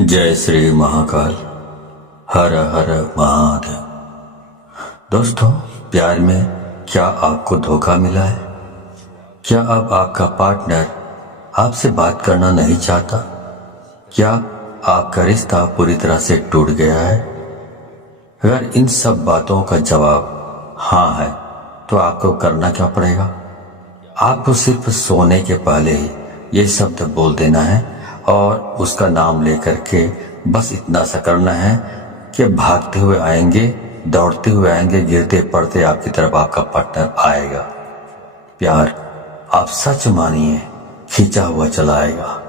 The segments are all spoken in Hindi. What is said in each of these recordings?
जय श्री महाकाल। हर हर महादेव। दोस्तों, प्यार में क्या आपको धोखा मिला है? क्या अब आपका पार्टनर आपसे बात करना नहीं चाहता? क्या आपका रिश्ता पूरी तरह से टूट गया है? अगर इन सब बातों का जवाब हाँ है तो आपको करना क्या पड़ेगा? आपको सिर्फ सोने के पहले ही ये शब्द बोल देना है और उसका नाम लेकर के बस इतना सा करना है कि भागते हुए आएंगे, दौड़ते हुए आएंगे, गिरते पड़ते आपकी तरफ आपका पार्टनर आएगा। प्यार आप सच मानिए खींचा हुआ चला आएगा।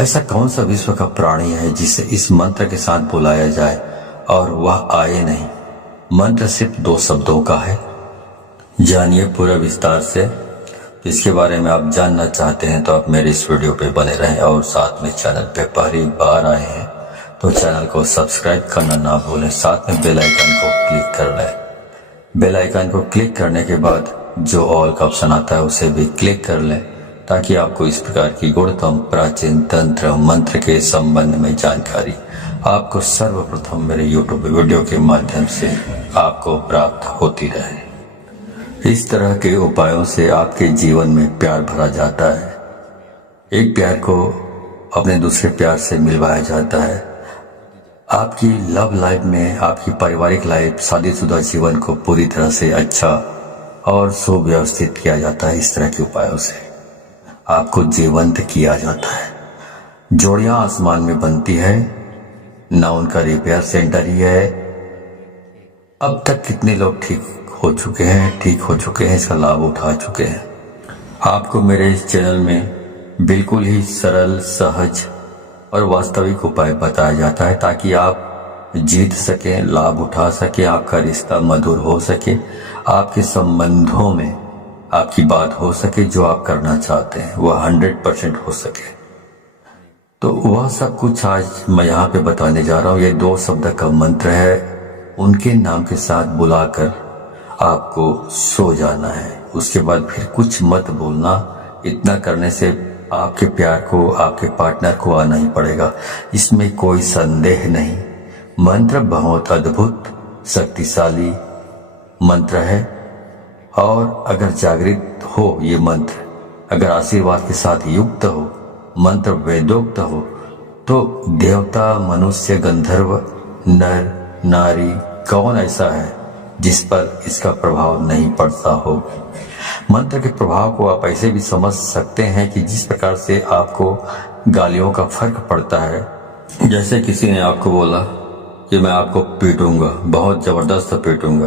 ऐसा कौन सा विश्व का प्राणी है जिसे इस मंत्र के साथ बुलाया जाए और वह आए नहीं? मंत्र सिर्फ 2 शब्दों का है। जानिए पूरा विस्तार से। इसके बारे में आप जानना चाहते हैं तो आप मेरे इस वीडियो पे बने रहें और साथ में चैनल पे पहली बार आए हैं तो चैनल को सब्सक्राइब करना ना भूलें। साथ में बेल आइकन को क्लिक कर लें। बेल आइकन को क्लिक करने के बाद जो ऑल का ऑप्शन आता है उसे भी क्लिक कर लें ताकि आपको इस प्रकार की गुणतम प्राचीन तंत्र मंत्र के संबंध में जानकारी आपको सर्वप्रथम मेरे यूट्यूब वीडियो के माध्यम से आपको प्राप्त होती रहे। इस तरह के उपायों से आपके जीवन में प्यार भरा जाता है। एक प्यार को अपने दूसरे प्यार से मिलवाया जाता है। आपकी लव लाइफ में, आपकी पारिवारिक लाइफ, शादीशुदा जीवन को पूरी तरह से अच्छा और सुव्यवस्थित किया जाता है। इस तरह के उपायों से आपको जीवंत किया जाता है। जोड़ियां आसमान में बनती है ना, उनका रिपेयर सेंटर ही है। अब तक कितने लोग ठीक हो चुके हैं, इसका लाभ उठा चुके हैं। आपको मेरे इस चैनल में बिल्कुल ही सरल, सहज और वास्तविक उपाय बताया जाता है ताकि आप जीत सकें, लाभ उठा सकें, आपका रिश्ता मधुर हो सके, आपके संबंधों में आपकी बात हो सके, जो आप करना चाहते हैं वह 100% हो सके। तो वह सब कुछ आज मैं यहाँ पे बताने जा रहा हूँ। ये 2 शब्द का मंत्र है। उनके नाम के साथ बुलाकर आपको सो जाना है। उसके बाद फिर कुछ मत बोलना। इतना करने से आपके प्यार को, आपके पार्टनर को आना ही पड़ेगा, इसमें कोई संदेह नहीं। मंत्र बहुत अद्भुत शक्तिशाली मंत्र है और अगर जागृत हो ये मंत्र, अगर आशीर्वाद के साथ युक्त हो, मंत्र वेदोक्त हो, तो देवता, मनुष्य, गंधर्व, नर, नारी, कौन ऐसा है जिस पर इसका प्रभाव नहीं पड़ता हो। मंत्र के प्रभाव को आप ऐसे भी समझ सकते हैं कि जिस प्रकार से आपको गालियों का फर्क पड़ता है। जैसे किसी ने आपको बोला कि मैं आपको पीटूंगा, बहुत जबरदस्त पीटूंगा,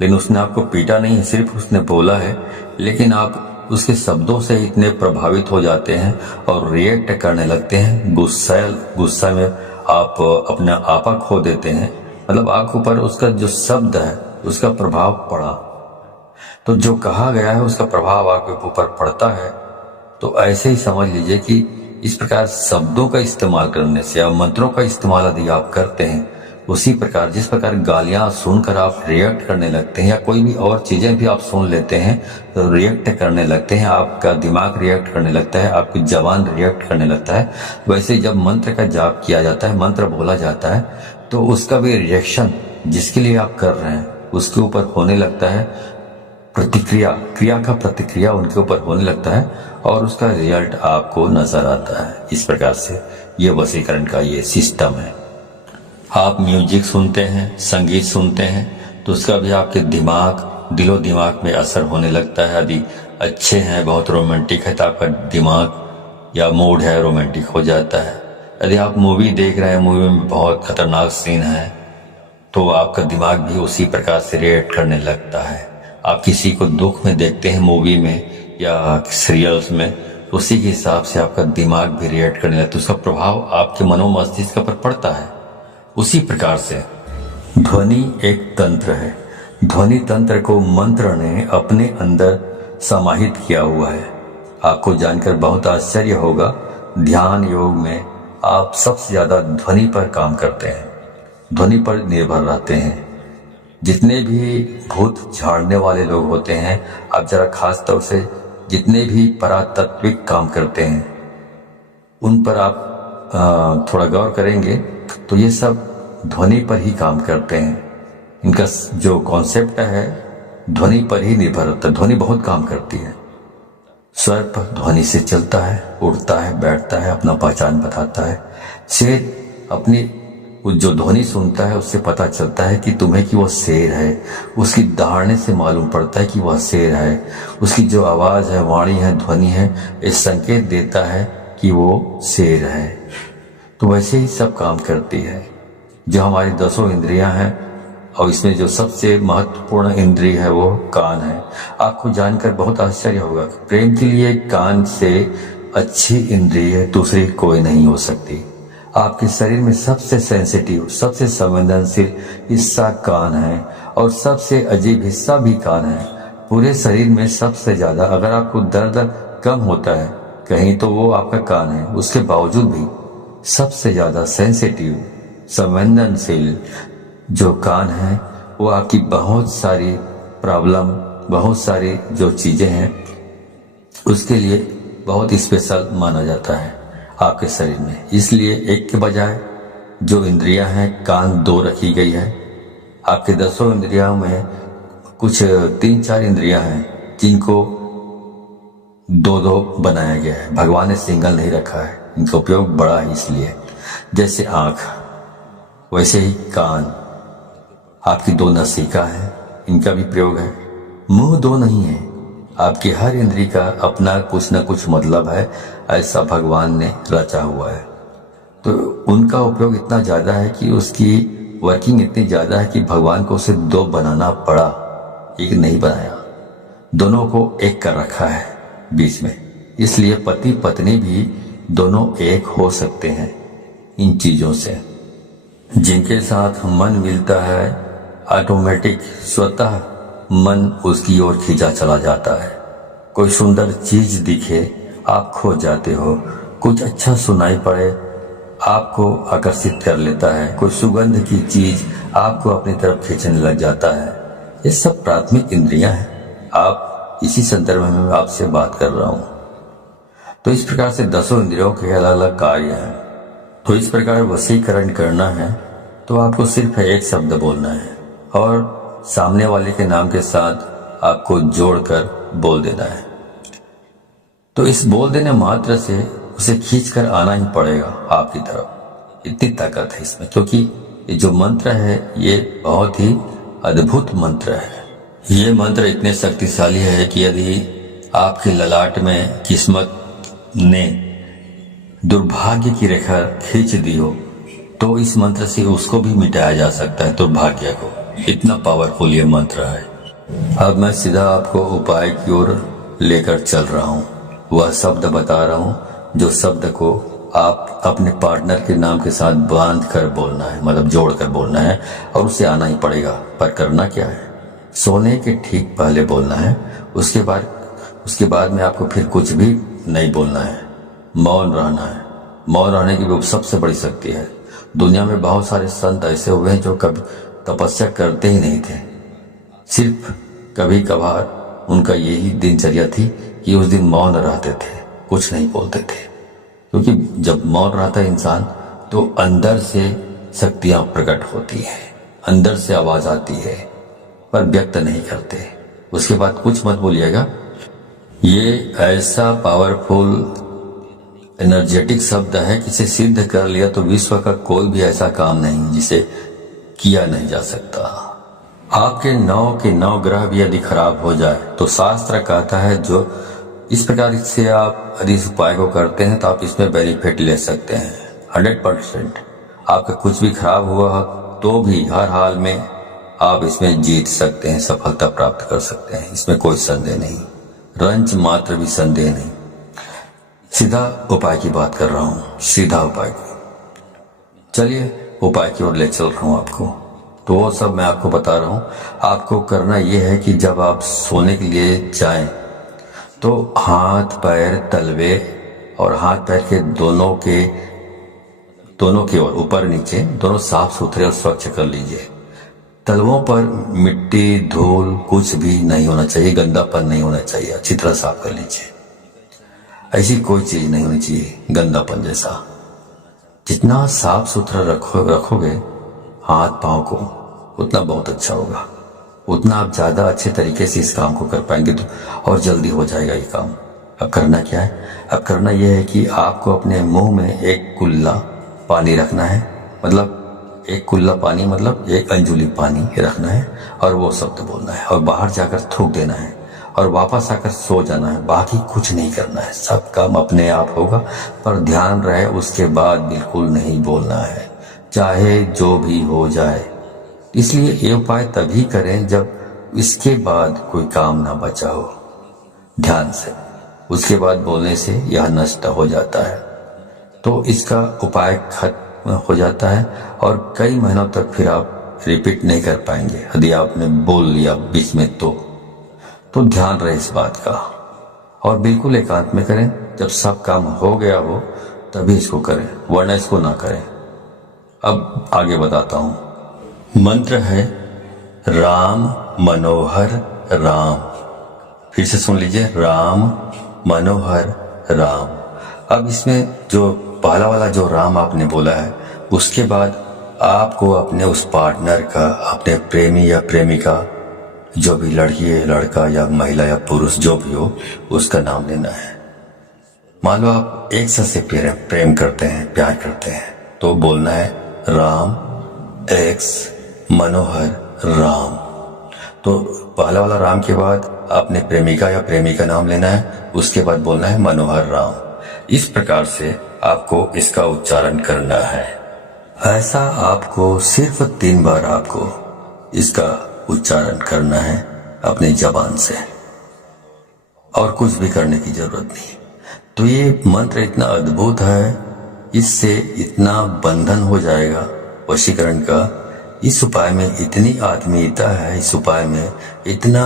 लेकिन उसने आपको पीटा नहीं, सिर्फ उसने बोला है, लेकिन आप उसके शब्दों से इतने प्रभावित हो जाते हैं और रिएक्ट करने लगते हैं। गुस्सा में आप अपना आपा खो देते हैं। मतलब आपके ऊपर उसका जो शब्द है उसका प्रभाव पड़ा, तो जो कहा गया है उसका प्रभाव आपके ऊपर पड़ता है। तो ऐसे ही समझ लीजिए कि इस प्रकार शब्दों का इस्तेमाल करने से या मंत्रों का इस्तेमाल यदि आप करते हैं, उसी प्रकार जिस प्रकार गालियां सुनकर आप रिएक्ट करने लगते हैं या कोई भी और चीजें भी आप सुन लेते हैं तो रिएक्ट करने लगते हैं, आपका दिमाग रिएक्ट करने लगता है, आपकी जबान रिएक्ट करने लगता है। वैसे जब मंत्र का जाप किया जाता है, मंत्र बोला जाता है, तो उसका भी रिएक्शन जिसके लिए आप कर रहे हैं उसके ऊपर होने लगता है। क्रिया का प्रतिक्रिया उनके ऊपर होने लगता है और उसका रिजल्ट आपको नजर आता है। इस प्रकार से ये वशीकरण का ये सिस्टम है। आप म्यूजिक सुनते हैं, संगीत सुनते हैं, तो उसका भी आपके दिलो दिमाग में असर होने लगता है। यदि अच्छे हैं, बहुत रोमांटिक है, तो आपका दिमाग या मूड है रोमांटिक हो जाता है। यदि आप मूवी देख रहे हैं, मूवी में बहुत खतरनाक सीन है, तो आपका दिमाग भी उसी प्रकार से रिएक्ट करने लगता है। आप किसी को दुख में देखते हैं मूवी में या सीरियल्स में, उसी के हिसाब से आपका दिमाग भी रिएक्ट करने लगता है। उसका प्रभाव आपके मनोमस्तिष्क पर पड़ता है। उसी प्रकार से ध्वनि एक तंत्र है। ध्वनि तंत्र को मंत्र ने अपने अंदर समाहित किया हुआ है। आपको जानकर बहुत आश्चर्य होगा, ध्यान योग में आप सबसे ज्यादा ध्वनि पर काम करते हैं, ध्वनि पर निर्भर रहते हैं। जितने भी भूत झाड़ने वाले लोग होते हैं, आप जरा खास तौर से जितने भी परातात्विक काम करते हैं उन पर आप थोड़ा गौर करेंगे तो ये सब ध्वनि पर ही काम करते हैं। इनका जो कॉन्सेप्ट है ध्वनि पर ही निर्भर होता है। ध्वनि बहुत काम करती है। स्वर पर ध्वनि से चलता है, उड़ता है, बैठता है, अपना पहचान बताता है। शेर अपनी जो ध्वनि सुनता है उससे पता चलता है कि तुम्हें कि वह शेर है। उसकी दहाड़ने से मालूम पड़ता है कि वह शेर है। उसकी जो आवाज़ है, वाणी है, ध्वनि है, ये संकेत देता है कि वो शेर है। तो वैसे ही सब काम करती है। जो हमारी 10 इंद्रियां हैं और इसमें जो सबसे महत्वपूर्ण इंद्रिय है वो कान है। आपको जानकर बहुत आश्चर्य होगा, प्रेम के लिए कान से अच्छी इंद्रिय दूसरी कोई नहीं हो सकती। आपके शरीर में सबसे सेंसिटिव, सबसे संवेदनशील हिस्सा कान है और सबसे अजीब हिस्सा भी कान है। पूरे शरीर में सबसे ज्यादा अगर आपको दर्द कम होता है कहीं तो वो आपका कान है। उसके बावजूद भी सबसे ज्यादा सेंसिटिव, संवेदनशील जो कान है वो आपकी बहुत सारी प्रॉब्लम, बहुत सारी जो चीजें हैं उसके लिए बहुत स्पेशल माना जाता है आपके शरीर में। इसलिए एक के बजाय जो इंद्रियां हैं कान 2 रखी गई है। आपके 10 इंद्रियों में कुछ 3-4 इंद्रियां हैं जिनको 2-2 बनाया गया है। भगवान ने सिंगल नहीं रखा है, इनका उपयोग बड़ा है। इसलिए जैसे आंख वैसे ही कान आपकी 2 नसिका है, इनका भी प्रयोग है। मुंह 2 नहीं है। आपकी हर इंद्री का अपना कुछ न कुछ मतलब है, ऐसा भगवान ने रचा हुआ है। तो उनका उपयोग इतना ज्यादा है कि उसकी वर्किंग इतनी ज्यादा है कि भगवान को उसे 2 बनाना पड़ा, एक नहीं बनाया। दोनों को एक कर रखा है बीच में। इसलिए पति पत्नी भी दोनों एक हो सकते हैं इन चीजों से। जिनके साथ मन मिलता है ऑटोमेटिक स्वतः मन उसकी ओर खींचा चला जाता है। कोई सुंदर चीज दिखे आप खो जाते हो। कुछ अच्छा सुनाई पड़े आपको आकर्षित कर लेता है। कोई सुगंध की चीज आपको अपनी तरफ खींचने लग जाता है। ये सब प्राथमिक इंद्रियां हैं। आप इसी संदर्भ में मैं आपसे बात कर रहा हूं। तो इस प्रकार से 10 इंद्रियों के अलग अलग कार्य हैं। तो इस प्रकार वशीकरण करना है तो आपको सिर्फ एक शब्द बोलना है और सामने वाले के नाम के साथ आपको जोड़कर बोल देना है। तो इस बोल देने मात्र से उसे खींचकर आना ही पड़ेगा आपकी तरफ। इतनी ताकत है इसमें, क्योंकि ये जो मंत्र है ये बहुत ही अद्भुत मंत्र है। ये मंत्र इतने शक्तिशाली है कि यदि आपके ललाट में किस्मत ने दुर्भाग्य की रेखा खींच दी हो तो इस मंत्र से उसको भी मिटाया जा सकता है, दुर्भाग्य को। इतना पावरफुल ये मंत्र है। अब मैं सीधा आपको उपाय की ओर लेकर चल रहा हूँ। वह शब्द बता रहा हूँ जो शब्द को आप अपने पार्टनर के नाम के साथ बांध कर बोलना है, मतलब जोड़ कर बोलना है और उसे आना ही पड़ेगा। पर करना क्या है, सोने के ठीक पहले बोलना है। उसके बाद में आपको फिर कुछ भी नहीं बोलना है, मौन रहना है। मौन रहने की भी सबसे बड़ी शक्ति है। दुनिया में बहुत सारे संत ऐसे हुए हैं जो कभी तपस्या करते ही नहीं थे। सिर्फ कभी कभार उनका यही दिनचर्या थी कि उस दिन मौन रहते थे, कुछ नहीं बोलते थे। क्योंकि जब मौन रहता है इंसान तो अंदर से शक्तियां प्रकट होती हैं, अंदर से आवाज आती है, पर व्यक्त नहीं करते। उसके बाद कुछ मत बोलिएगा। ये ऐसा पावरफुल एनर्जेटिक शब्द है कि इसे सिद्ध कर लिया तो विश्व का कोई भी ऐसा काम नहीं जिसे किया नहीं जा सकता। आपके 9 के 9 ग्रह भी यदि खराब हो जाए तो शास्त्र कहता है जो इस प्रकार से आप यदि इस उपाय को करते हैं तो आप इसमें बेनिफिट ले सकते हैं 100%। आपका कुछ भी खराब हुआ तो भी हर हाल में आप इसमें जीत सकते हैं, सफलता प्राप्त कर सकते हैं। इसमें कोई संदेह नहीं, रंच मात्र भी संदेह नहीं। सीधा उपाय की बात कर रहा हूं, सीधा उपाय की। चलिए उपाय की ओर ले चल रहा हूं आपको। तो वो सब मैं आपको बता रहा हूं। आपको करना यह है कि जब आप सोने के लिए जाएं तो हाथ पैर तलवे और हाथ पैर के दोनों के ओर ऊपर नीचे दोनों साफ सुथरे और स्वच्छ कर लीजिए। तलवों पर मिट्टी धूल कुछ भी नहीं होना चाहिए, गंदापन नहीं होना चाहिए। अच्छी तरह साफ कर लीजिए। ऐसी कोई चीज नहीं होनी चाहिए गंदापन जैसा। जितना साफ सुथरा रखोगे हाथ पांव को, उतना बहुत अच्छा होगा, उतना आप ज़्यादा अच्छे तरीके से इस काम को कर पाएंगे तो और जल्दी हो जाएगा ये काम। अब करना क्या है? अब करना यह है कि आपको अपने मुंह में एक कुल्ला पानी रखना है, मतलब एक कुल्ला पानी मतलब एक अंजुली पानी रखना है और वो शब्द बोलना है और बाहर जाकर थूक देना है और वापस आकर सो जाना है। बाकी कुछ नहीं करना है, सब काम अपने आप होगा, पर ध्यान रहे उसके बाद बिल्कुल नहीं बोलना है, चाहे जो भी हो जाए। इसलिए ये उपाय तभी करें जब इसके बाद कोई काम ना बचा हो। ध्यान से उसके बाद बोलने से यह नष्ट हो जाता है, तो इसका उपाय खत्म हो जाता है और कई महीनों तक फिर आप रिपीट नहीं कर पाएंगे यदि आपने बोल लिया बीच में तो ध्यान रहे इस बात का और बिल्कुल एकांत में करें। जब सब काम हो गया हो तभी इसको करें, वरना इसको ना करें। अब आगे बताता हूं। मंत्र है राम मनोहर राम। फिर से सुन लीजिए, राम मनोहर राम। अब इसमें जो पहला वाला जो राम आपने बोला है, उसके बाद आपको अपने उस पार्टनर का, अपने प्रेमी या प्रेमिका, जो भी लड़की है, लड़का या महिला या पुरुष जो भी हो, उसका नाम लेना है। मान लो आप एक साथ से प्रेम करते हैं, प्यार करते हैं, तो बोलना है राम एक्स मनोहर राम। तो पहला वाला राम के बाद आपने प्रेमिका या प्रेमी का नाम लेना है, उसके बाद बोलना है मनोहर राम। इस प्रकार से आपको इसका उच्चारण करना है। ऐसा आपको सिर्फ 3 बार आपको इसका उच्चारण करना है अपनी जबान से, और कुछ भी करने की जरूरत नहीं। तो ये मंत्र इतना अद्भुत है, इससे इतना बंधन हो जाएगा वशीकरण का। इस उपाय में इतनी आत्मीयता है, इस उपाय में इतना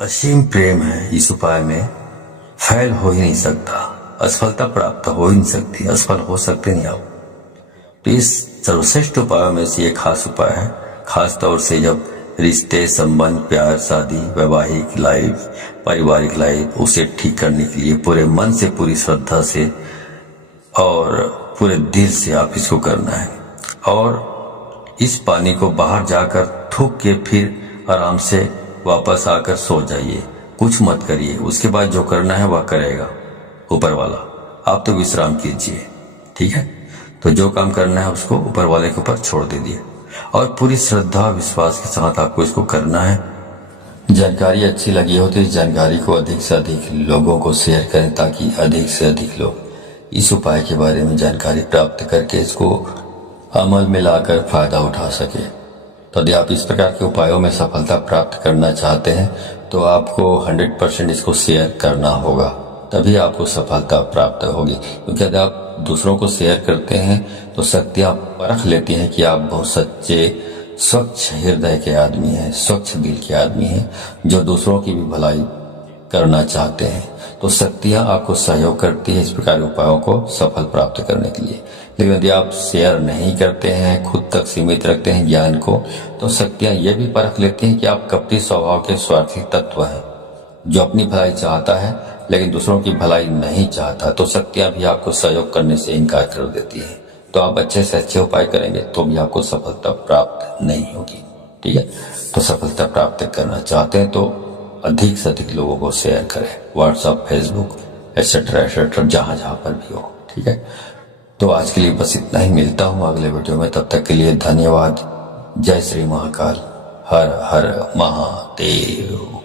असीम प्रेम है, इस उपाय में फैल हो ही नहीं सकता, असफलता प्राप्त हो ही नहीं सकती, असफल हो सकते नहीं आप। तो इस सर्वश्रेष्ठ उपायों में से ये खास उपाय है, खास तौर से जब रिश्ते, संबंध, प्यार, शादी, वैवाहिक लाइफ, पारिवारिक लाइफ, उसे ठीक करने के लिए पूरे मन से, पूरी श्रद्धा से और पूरे दिल से आप इसको करना है। और इस पानी को बाहर जाकर थूक के फिर आराम से वापस आकर सो जाइए, कुछ मत करिए। उसके बाद जो करना है वह करेगा ऊपर वाला, आप तो विश्राम कीजिए, ठीक है। तो जो काम करना है उसको ऊपर वाले के ऊपर छोड़ दीजिए और पूरी श्रद्धा विश्वास के साथ आपको इसको करना है। जानकारी अच्छी लगी हो तो इस जानकारी को अधिक से अधिक लोगों को शेयर करें, ताकि अधिक से अधिक लोग इस उपाय के बारे में जानकारी प्राप्त करके इसको अमल में लाकर फायदा उठा सके। तो यदि आप इस प्रकार के उपायों में सफलता प्राप्त करना चाहते हैं तो आपको 100% इसको शेयर करना होगा, तभी आपको सफलता प्राप्त होगी। क्योंकि यदि आप दूसरों को शेयर करते हैं तो शक्तियां परख लेती हैं कि आप बहुत सच्चे, स्वच्छ हृदय के आदमी हैं, स्वच्छ दिल के आदमी हैं, जो दूसरों की भी भलाई करना चाहते हैं। तो शक्तियां आपको सहयोग करती है इस प्रकार के उपायों को सफल प्राप्त करने के लिए। लेकिन यदि आप शेयर नहीं करते हैं, खुद तक सीमित रखते हैं ज्ञान को, तो शक्तियां ये भी परख लेती हैं कि आप कपटी स्वभाव के स्वार्थी तत्व हैं, जो अपनी भलाई चाहता है लेकिन दूसरों की भलाई नहीं चाहता। तो शक्तियां भी आपको सहयोग करने से इनकार कर देती है। तो आप अच्छे से अच्छे उपाय करेंगे तो भी आपको सफलता प्राप्त नहीं होगी, ठीक है। तो सफलता प्राप्त करना चाहते हैं तो अधिक से अधिक लोगों को शेयर करें, व्हाट्सएप, फेसबुक एटसेट्रा एटसेट्रा, जहां जहां पर भी हो, ठीक है। तो आज के लिए बस इतना ही, मिलता हूं अगले वीडियो में, तब तक के लिए धन्यवाद। जय श्री महाकाल, हर हर महादेव।